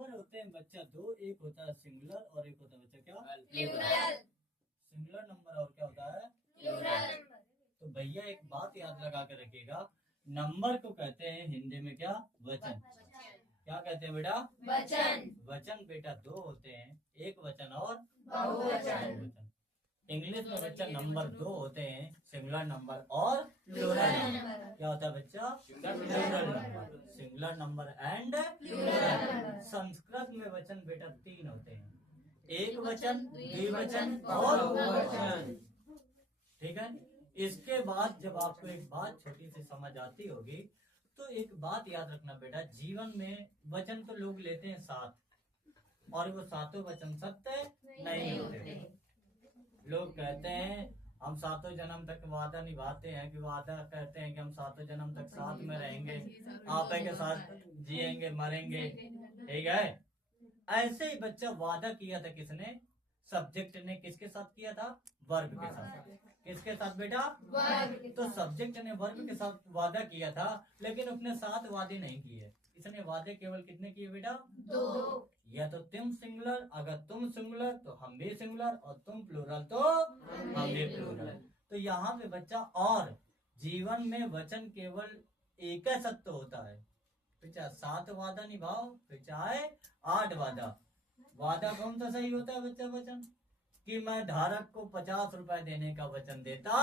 Number होते हैं बच्चा दो, एक होता है सिंगुलर और एक होता है बच्चा क्या प्लूरल। सिंगुलर नंबर और क्या होता है प्लूरल नंबर। तो भैया एक बात याद लगा के रखिएगा, नंबर को कहते हैं हिंदी में क्या वचन। क्या कहते हैं बेटा वचन। वचन बेटा दो होते हैं, एक वचन और बहुवचन। बहुवचन। इंग्लिश में बच्चा नंबर दो होते हैं, सिंगुलर नंबर और प्लूरल नंबर। क्या होता है बच्चा plural number, singular number and plural number. Sanskrit में वचन बेटा तीन होते हैं, एक वचन, द्विवचन और बहुवचन। ठीक है। इसके बाद जब आपको एक बात छोटी सी समझ आती होगी तो एक बात याद रखना बेटा, जीवन में वचन तो लोग लेते हैं साथ और वो सातों वचन सत्य नहीं होते। लोग कहते हैं हम सातों जन्म तक वादा निभाते हैं, कि वादा कहते हैं कि हम सातों जन्म तक साथ में रहेंगे, आपे के साथ जिएंगे मरेंगे। ठीक है। ऐसे ही बच्चा वादा किया था किसने, सब्जेक्ट ने किसके साथ किया था, वर्ब के साथ। किसके साथ बेटा वर्ब। तो सब्जेक्ट ने वर्ब के साथ वादा किया था, लेकिन उसने 7 वादे नहीं किए। इसने वादे केवल कितने किए बेटा, 2। या तो तुम सिंगुलर, अगर तुम सिंगुलर तो हम भी सिंगुलर, और तुम प्लूरल तो हम भी प्लूरल। तो यहाँ पे बच्चा और जीवन में वचन केवल एक ही सत्य होता है, फिर चाहे 7 वादा निभाओ, फिर चाहे 8 वादा। वादा कौन सा सही होता है बच्चा, वचन कि मैं धारक को 50 रुपए देने का वचन देता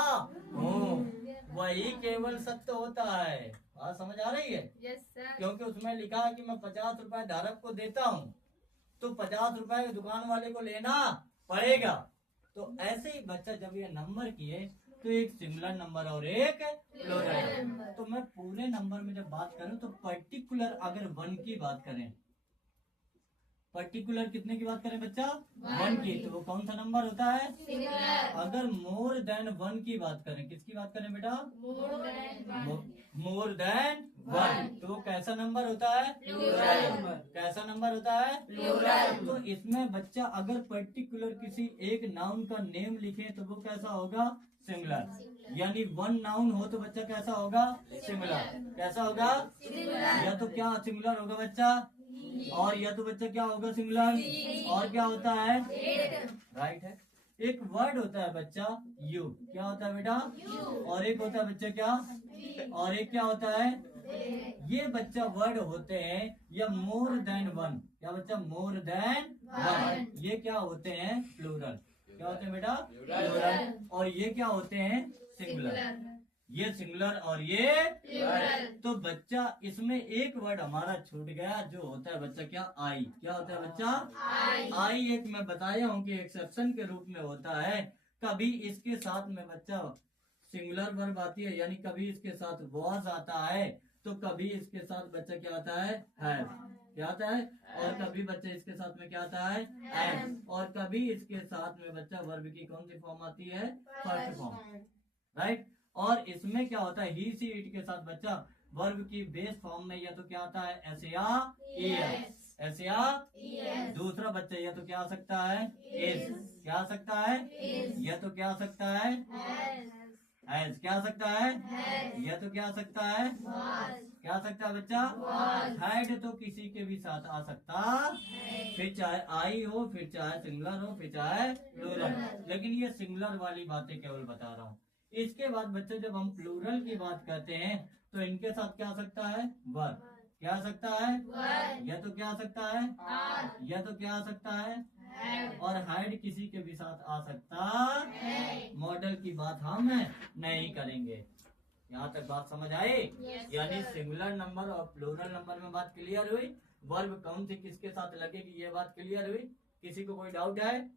हूँ, वही केवल सत्य होता है। बात समझ आ रही है? Yes sir. क्योंकि उसमें लिखा है कि मैं 50 रुपए धारक को देता हूँ, तो 50 रुपए दुकान वाले को लेना पड़ेगा। तो ऐसे ही बच्चा जब ये नंबर किए तो एक सिंगुलर नंबर और एक प्लूरल नंबर। तो मैं पूरे नंबर में जब बात करूं तो पर्टिकुलर अगर 1 की बात करें, पर्टिकुलर कितने की बात करें बच्चा, 1 की, तो वो कौन सा नंबर होता है, सिंगुलर। अगर मोर देन 1 की बात करें, किसकी बात करें बेटा, मोर देन 1, तो वो कैसा नंबर होता है, प्लूरल। कैसा नंबर होता है, प्लूरल। तो इसमें बच्चा अगर पर्टिकुलर किसी एक नाउन का नेम लिखे तो वो कैसा होगा, सिंगुलर। यानी 1 नाउन हो तो बच्चा कैसा होगा, सिंगुलर। कैसा होगा, सिंगुलर। या तो क्या सिंगुलर होगा बच्चा, और या तो बच्चा क्या होगा, सिंगुलर, और क्या होता है, राइट है। एक वर्ड होता है बच्चा यू, क्या होता है बेटा, और एक होता है बच्चा क्या, और एक क्या होता है, ये बच्चा वर्ड होते हैं या मोर देन 1, क्या बच्चा मोर देन 1, ये क्या होते हैं, प्लूरल। क्या होते हैं बेटा, प्लूरल। और ये क्या होते हैं, सिंगुलर। ये सिंगुलर और ये प्लूरल। तो बच्चा इसमें एक वर्ड हमारा छूट गया जो होता है बच्चा क्या, आई। क्या होता है बच्चा, आई एक मैं बताया हूँ कि एक्सेप्शन के रूप में होता है। कभी इसके साथ में बच्चा सिंगुलर वर्ब आती है, यानी कभी इसके साथ वॉज आता है, तो कभी इसके साथ बच्चा क्या आता है, क्या आता है, और कभी बच्चा इसके साथ में क्या आता है, एम, और कभी इसके साथ में बच्चा वर्ब की कौन सी फॉर्म आती है, फर्स्ट फॉर्म, राइट। और इसमें क्या होता है, ही सी इट के साथ बच्चा वर्ब की बेस फॉर्म में या तो क्या आता है, एस या एस, एस या दूसरा बच्चा या तो क्या आ सकता है, इज, क्या आ सकता है, या तो क्या आ सकता है, एज, क्या आ सकता है, या तो क्या आ सकता है, क्या आ सकता है बच्चा, हैड तो किसी के भी साथ आ सकता, फिर चाहे आई हो, फिर चाहे सिंगुलर हो, फिर चाहे प्लूरल। लेकिन ये सिंगुलर वाली बातें केवल बता रहा हूँ। इसके बाद बच्चे जब हम प्लूरल की बात करते हैं तो इनके साथ क्या आ सकता है, वर्ब, क्या आ सकता है, या तो क्या आ सकता है, या तो क्या आ सकता है, और हाइड किसी के भी साथ आ सकता, मॉडल की बात हम नहीं करेंगे। यहाँ तक बात समझ आई? यानी सिंगुलर नंबर और प्लूरल नंबर में बात क्लियर हुई, वर्ब कौन सी किसके साथ लगेगी ये बात क्लियर हुई। किसी को कोई डाउट है?